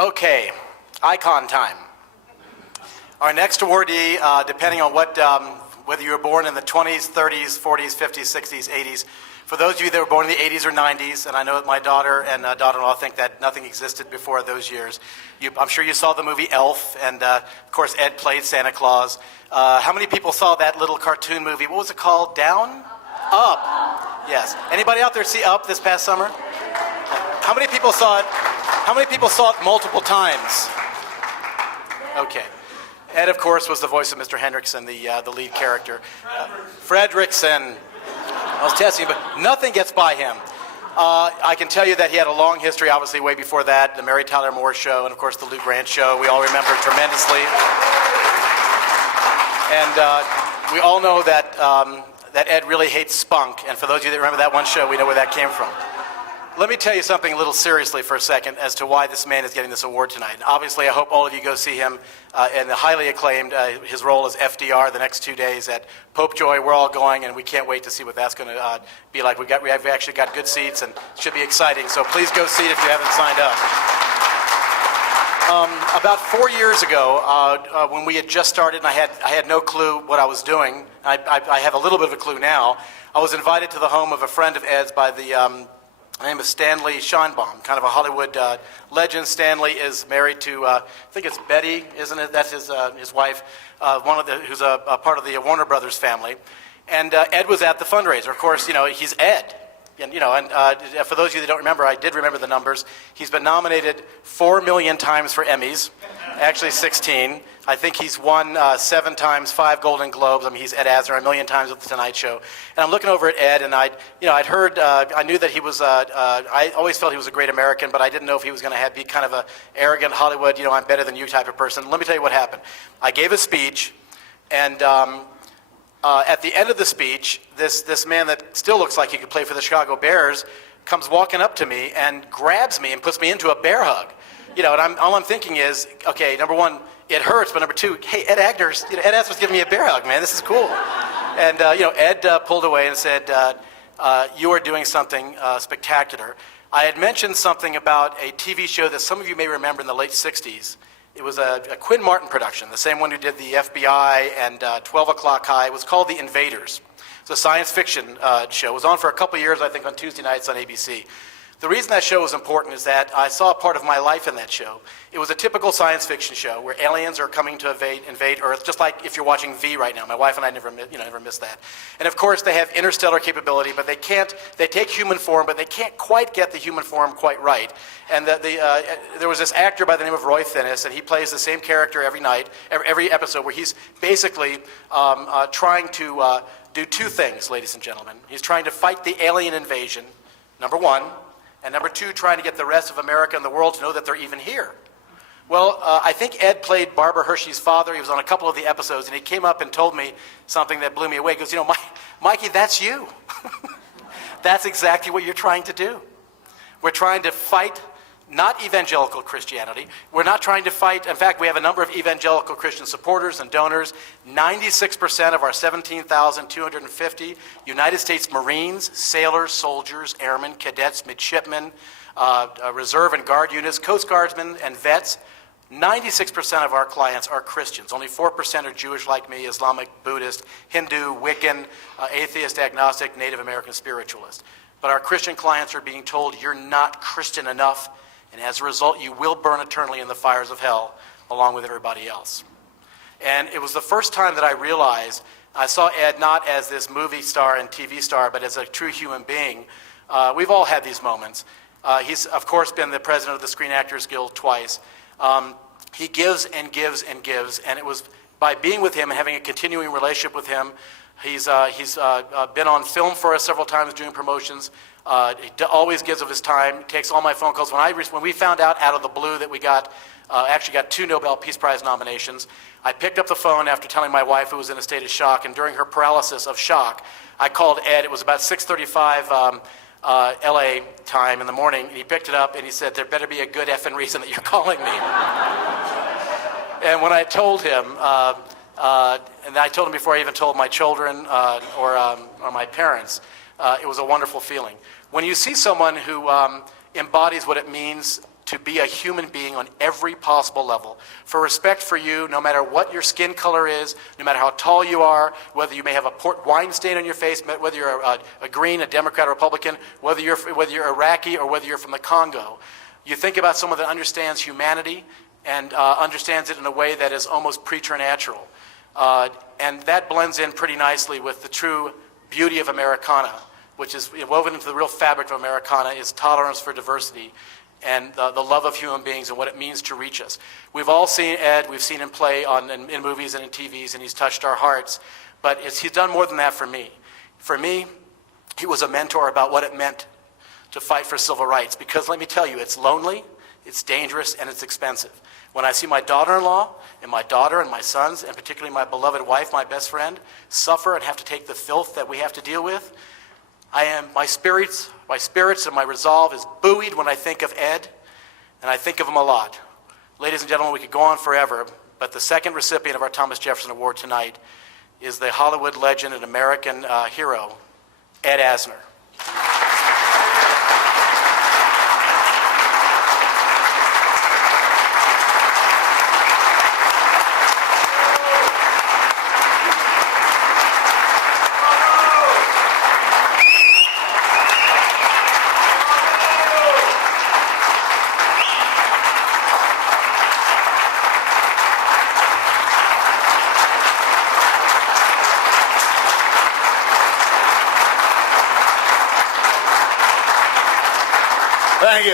Okay, icon time. Our next awardee, depending on whether you were born in the 20s, 30s, 40s, 50s, 60s, 80s, for those of you that were born in the 80s or 90s, and I know that my daughter and daughter-in-law think that nothing existed before those years, I'm sure you saw the movie Elf, and of course Ed played Santa Claus. How many people saw that little cartoon movie? What was it called? Down? Up. Yes. Anybody out there see Up this past summer? How many people saw it? How many people saw it multiple times? Okay. Ed, of course, was the voice of Mr. Hendrickson, the lead character. Fredrickson. I was testing, but nothing gets by him. I can tell you that he had a long history, obviously, way before that, the Mary Tyler Moore Show, and, of course, the Lou Grant Show. We all remember it tremendously. And we all know that, that Ed really hates spunk, and for those of you that remember that one show, we know where that came from. Let me tell you something a little seriously for a second as to why this man is getting this award tonight. And obviously, I hope all of you go see him in the highly acclaimed, his role as FDR the next 2 days at Pope Joy. We're all going, and we can't wait to see what that's going to be like. We've actually got good seats, and it should be exciting. So please go see it if you haven't signed up. About 4 years ago, when we had just started, and I had no clue what I was doing. I have a little bit of a clue now. I was invited to the home of a friend of Ed's by the name is Stanley Schonbaum, kind of a Hollywood legend. Stanley is married to, I think it's Betty, isn't it? That's his wife, who's a part of the Warner Brothers family. And Ed was at the fundraiser. Of course, he's Ed. And, for those of you that don't remember, I did remember the numbers. He's been nominated 4 million times for Emmys, actually 16. I think he's won 7 times, 5 Golden Globes. I mean, he's Ed Asner a million times with The Tonight Show. And I'm looking over at Ed, and I knew that he was, I always felt he was a great American, but I didn't know if he was going to be kind of an arrogant Hollywood, I'm better than you type of person. Let me tell you what happened. I gave a speech, and at the end of the speech, this man that still looks like he could play for the Chicago Bears comes walking up to me and grabs me and puts me into a bear hug. And all I'm thinking is, okay, number one, it hurts, but number two, hey, Ed Asner's giving me a bear hug, man. This is cool. And Ed pulled away and said, "You are doing something spectacular." I had mentioned something about a TV show that some of you may remember in the late '60s. It was a Quinn Martin production, the same one who did the FBI and 12 O'Clock High. It was called The Invaders. It's a science fiction show. It was on for a couple years, I think, on Tuesday nights on ABC. The reason that show was important is that I saw a part of my life in that show. It was a typical science fiction show where aliens are coming to invade Earth, just like if you're watching V right now. My wife and I never miss that. And of course, they have interstellar capability, but they take human form, but they can't quite get the human form quite right. And there was this actor by the name of Roy Finnis, and he plays the same character every night, every episode, where he's basically trying to do 2 things, ladies and gentlemen. He's trying to fight the alien invasion, number 1, and number 2, trying to get the rest of America and the world to know that they're even here. Well, I think Ed played Barbara Hershey's father. He was on a couple of the episodes, and he came up and told me something that blew me away. He goes, Mikey, that's you. That's exactly what you're trying to do. We're trying to fight not evangelical Christianity. We're not trying to fight. In fact, we have a number of evangelical Christian supporters and donors. 96% of our 17,250 United States Marines, sailors, soldiers, airmen, cadets, midshipmen, reserve and guard units, Coast Guardsmen, and vets, 96% of our clients are Christians. Only 4% are Jewish like me, Islamic, Buddhist, Hindu, Wiccan, atheist, agnostic, Native American spiritualist. But our Christian clients are being told, you're not Christian enough, and as a result, you will burn eternally in the fires of hell, along with everybody else. And it was the first time that I realized, I saw Ed not as this movie star and TV star, but as a true human being. We've all had these moments. He's, of course, been the president of the Screen Actors Guild twice. He gives and gives and gives, and it was by being with him and having a continuing relationship with him. He's been on film for us several times doing promotions. He always gives of his time, takes all my phone calls. When we found out of the blue that we actually got 2 Nobel Peace Prize nominations, I picked up the phone after telling my wife, who was in a state of shock, and during her paralysis of shock, I called Ed. It was about 6:35 LA time in the morning, and he picked it up and he said, "There better be a good effing reason that you're calling me." And when I told him, and I told him before I even told my children or my parents, it was a wonderful feeling. When you see someone who embodies what it means to be a human being on every possible level. For respect for you, no matter what your skin color is, no matter how tall you are, whether you may have a port wine stain on your face, whether you're a Green, a Democrat, or Republican, whether you're Iraqi or whether you're from the Congo. You think about someone that understands humanity and understands it in a way that is almost preternatural. And that blends in pretty nicely with the true beauty of Americana, which is woven into the real fabric of Americana, is tolerance for diversity and the love of human beings and what it means to reach us. We've all seen Ed, we've seen him play in movies and in TVs, and he's touched our hearts. But he's done more than that for me. For me, he was a mentor about what it meant to fight for civil rights. Because let me tell you, it's lonely, it's dangerous, and it's expensive. When I see my daughter-in-law and my daughter and my sons, and particularly my beloved wife, my best friend, suffer and have to take the filth that we have to deal with, my spirits and my resolve is buoyed when I think of Ed, and I think of him a lot. Ladies and gentlemen, we could go on forever, but the second recipient of our Thomas Jefferson Award tonight is the Hollywood legend and American hero, Ed Asner.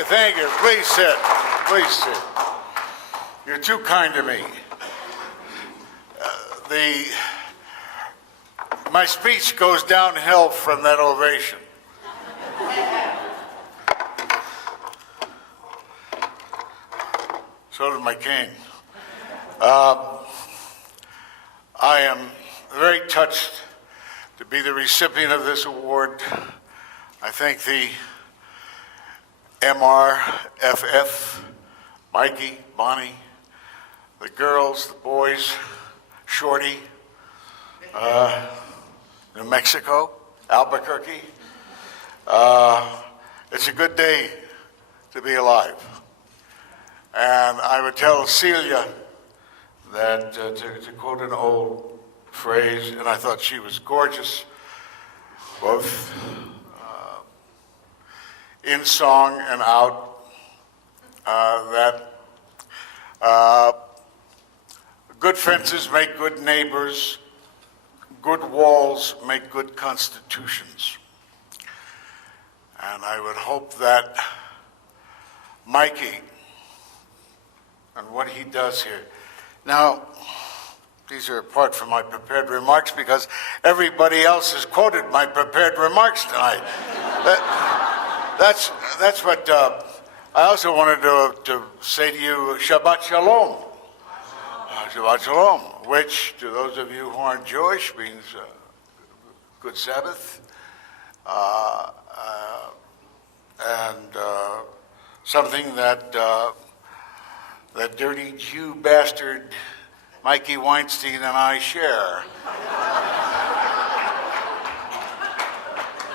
Thank you. Please sit. Please sit. You're too kind to me. My speech goes downhill from that ovation. So did my king. I am very touched to be the recipient of this award. I thank the MRFF, Mikey, Bonnie, the girls, the boys, Shorty, New Mexico, Albuquerque. It's a good day to be alive. And I would tell Celia that, to quote an old phrase, and I thought she was gorgeous, both in song and out, that good fences make good neighbors, good walls make good constitutions. And I would hope that Mikey and what he does here. Now, these are apart from my prepared remarks because everybody else has quoted my prepared remarks tonight. That's what I also wanted to say to you, Shabbat Shalom. Shabbat Shalom, which to those of you who aren't Jewish means good Sabbath. And something that that dirty Jew bastard Mikey Weinstein and I share.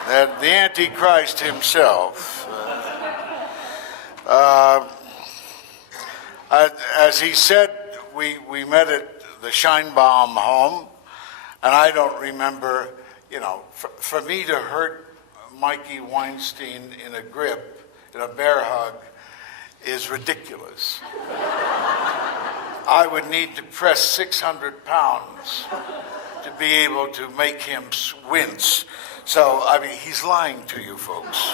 That the Antichrist himself, as he said, we met at the Scheinbaum home, and I don't remember, for me to hurt Mikey Weinstein in a grip, in a bear hug, is ridiculous. I would need to press 600 pounds to be able to make him wince. So, he's lying to you folks.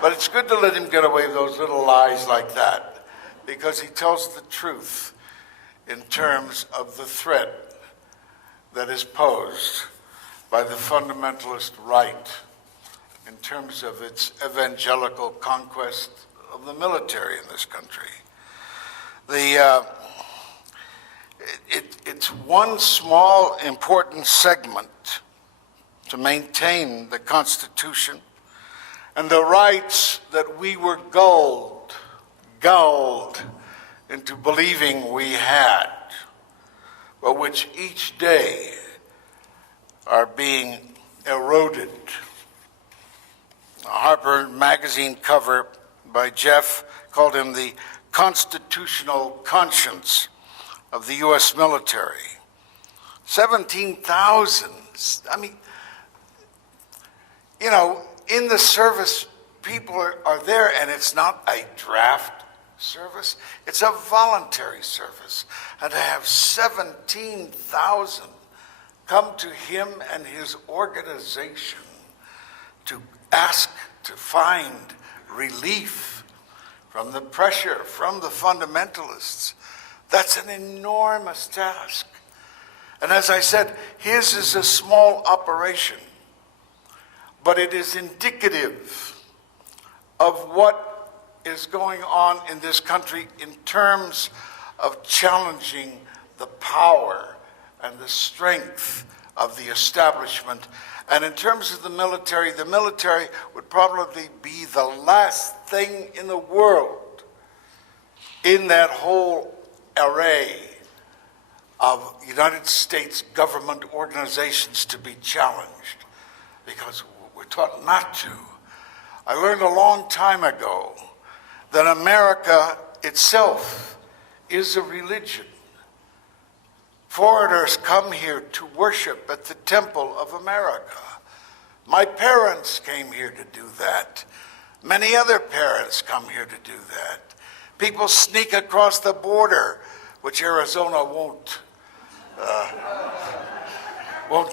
But it's good to let him get away with those little lies like that, because he tells the truth in terms of the threat that is posed by the fundamentalist right in terms of its evangelical conquest of the military in this country. It's one small important segment to maintain the Constitution and the rights that we were gulled into believing we had, but which each day are being eroded. A Harper magazine cover by Jeff, called him the constitutional conscience of the U.S. military. 17,000. I mean, you know, in the service, people are there, and it's not a draft service, it's a voluntary service. And to have 17,000 come to him and his organization to ask to find relief from the pressure from the fundamentalists, that's an enormous task. And as I said, his is a small operation, but it is indicative of what is going on in this country in terms of challenging the power and the strength of the establishment. And in terms of the military would probably be the last thing in the world in that whole array of United States government organizations to be challenged, because we're taught not to. I learned a long time ago that America itself is a religion. Foreigners come here to worship at the Temple of America. My parents came here to do that. Many other parents come here to do that. People sneak across the border, which Arizona won't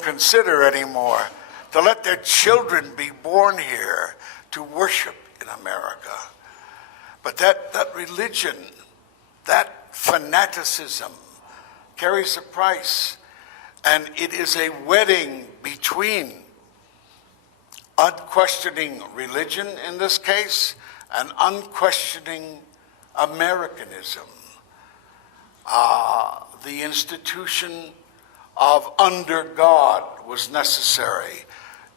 consider anymore, to let their children be born here to worship in America. But that religion, that fanaticism carries a price, and it is a wedding between unquestioning religion in this case and unquestioning Americanism. The institution of under God was necessary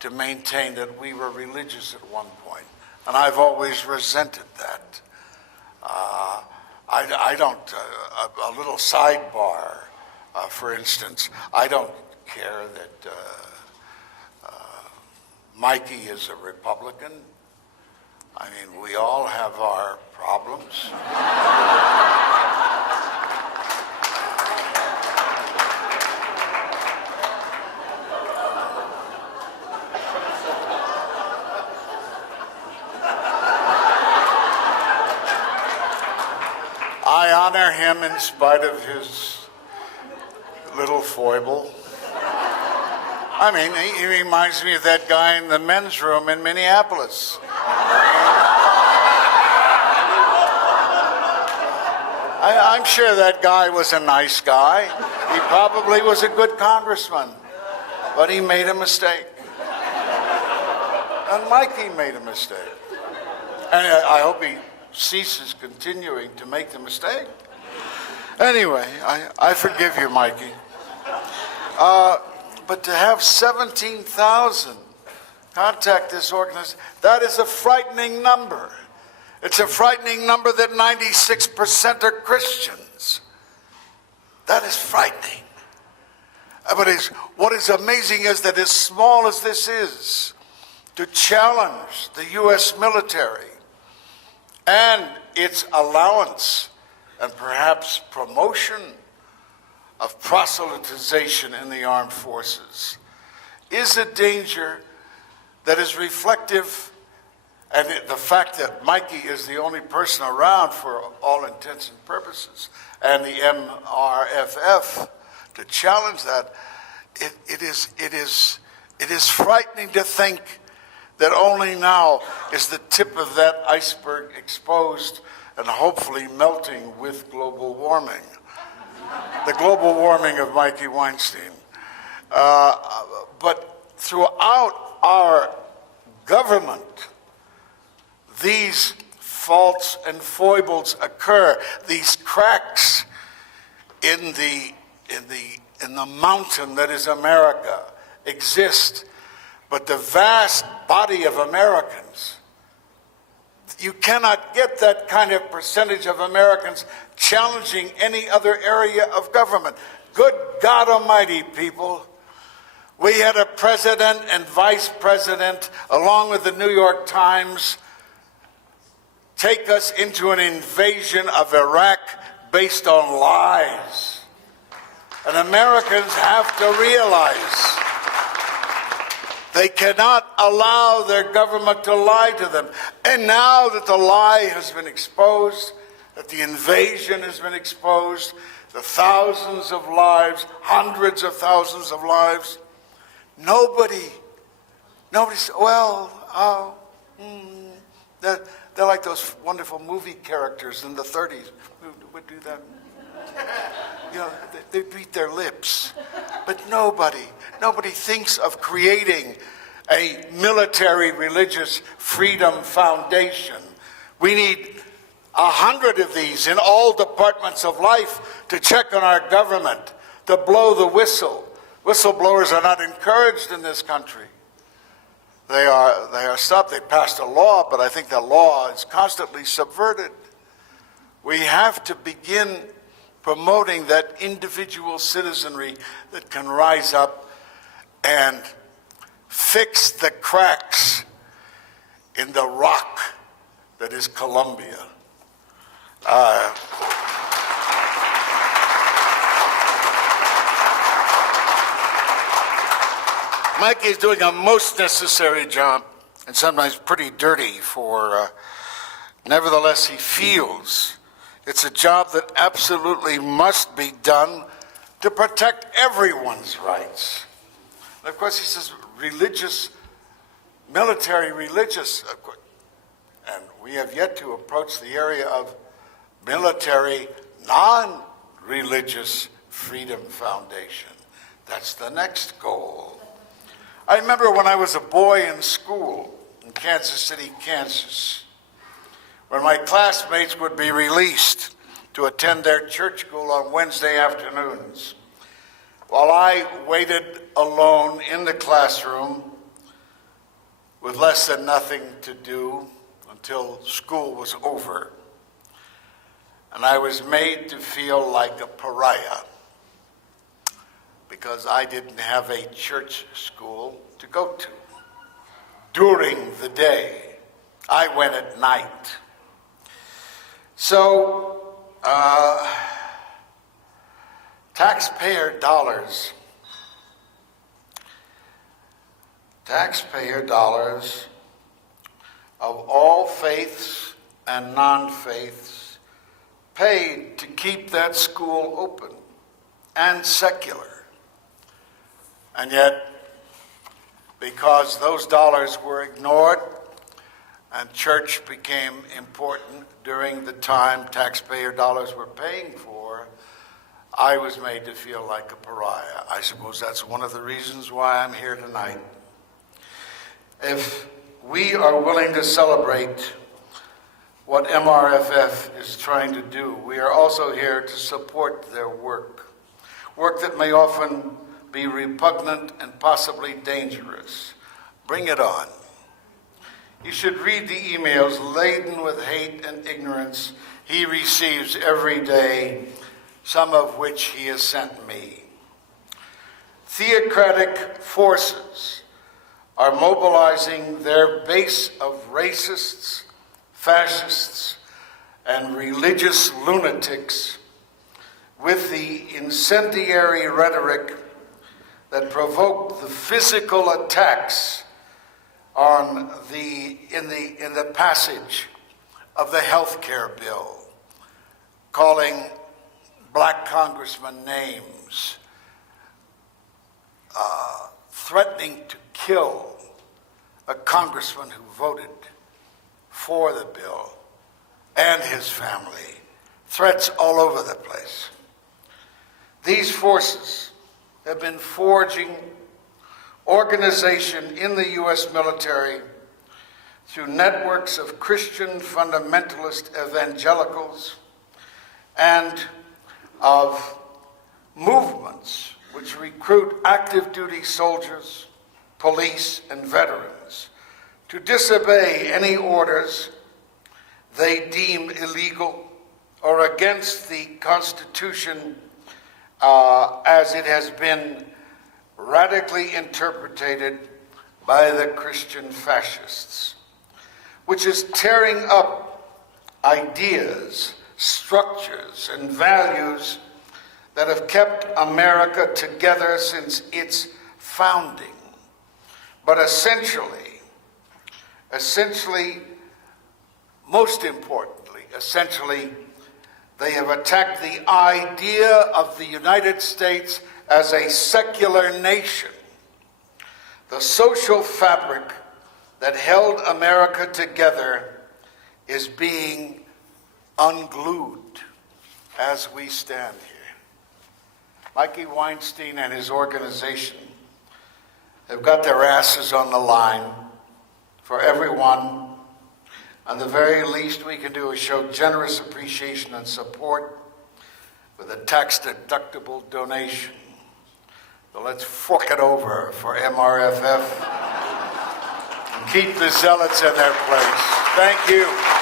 to maintain that we were religious at one point, and I've always resented that. I don't, a little sidebar, for instance, I don't care that Mikey is a Republican. I mean, we all have our problems. I honor him in spite of his little foible. I mean, he reminds me of that guy in the men's room in Minneapolis. I'm sure that guy was a nice guy. He probably was a good congressman, but he made a mistake. And Mikey made a mistake. And I hope he ceases continuing to make the mistake. Anyway, I forgive you, Mikey. But to have 17,000 contact this organization, that is a frightening number. It's a frightening number that 96% are Christians. That is frightening. But what is amazing is that as small as this is, to challenge the U.S. military and its allowance and perhaps promotion of proselytization in the armed forces is a danger that is reflective, and the fact that Mikey is the only person around for all intents and purposes, and the MRFF to challenge that, it is frightening to think that only now is the tip of that iceberg exposed and hopefully melting with global warming. The global warming of Mikey Weinstein. But throughout our government, these faults and foibles occur. These cracks in the mountain that is America exist. But the vast body of Americans, you cannot get that kind of percentage of Americans challenging any other area of government. Good God Almighty, people. We had a president and vice president, along with the New York Times, take us into an invasion of Iraq based on lies. And Americans have to realize they cannot allow their government to lie to them. And now that the lie has been exposed, that the invasion has been exposed, the thousands of lives, hundreds of thousands of lives, nobody said, well, they're like those wonderful movie characters in the 30s who would do that. You know, they beat their lips. But nobody thinks of creating a military religious freedom foundation. We need 100 of these in all departments of life to check on our government, to blow the whistle. Whistleblowers are not encouraged in this country. They are stopped. They passed a law, but I think the law is constantly subverted. We have to begin promoting that individual citizenry that can rise up and fix the cracks in the rock that is Colombia. Mikey is doing a most necessary job, and sometimes pretty dirty nevertheless he feels it's a job that absolutely must be done to protect everyone's rights. And of course he says military religious, and we have yet to approach the area of military non-religious freedom foundation. That's the next goal. I remember when I was a boy in school in Kansas City, Kansas, when my classmates would be released to attend their church school on Wednesday afternoons, while I waited alone in the classroom with less than nothing to do until school was over. And I was made to feel like a pariah because I didn't have a church school to go to during the day. I went at night. So, taxpayer dollars of all faiths and non-faiths paid to keep that school open and secular. And yet, because those dollars were ignored and church became important during the time taxpayer dollars were paying for, I was made to feel like a pariah. I suppose that's one of the reasons why I'm here tonight. If we are willing to celebrate what MRFF is trying to do, we are also here to support their work that may often be repugnant and possibly dangerous. Bring it on. You should read the emails laden with hate and ignorance he receives every day, some of which he has sent me. Theocratic forces are mobilizing their base of racists, fascists, and religious lunatics with the incendiary rhetoric that provoked the physical attacks in the passage of the health care bill, calling black congressmen names, threatening to kill a congressman who voted for the bill and his family. Threats all over the place. These forces have been forging organization in the U.S. military through networks of Christian fundamentalist evangelicals and of movements which recruit active duty soldiers, police, and veterans to disobey any orders they deem illegal or against the Constitution as it has been radically interpreted by the Christian fascists, which is tearing up ideas, structures, and values that have kept America together since its founding. But essentially, most importantly, they have attacked the idea of the United States as a secular nation. The social fabric that held America together is being unglued as we stand here. Mikey Weinstein and his organization have got their asses on the line for everyone. And the very least we can do is show generous appreciation and support with a tax-deductible donation. So let's fork it over for MRFF and keep the zealots in their place. Thank you.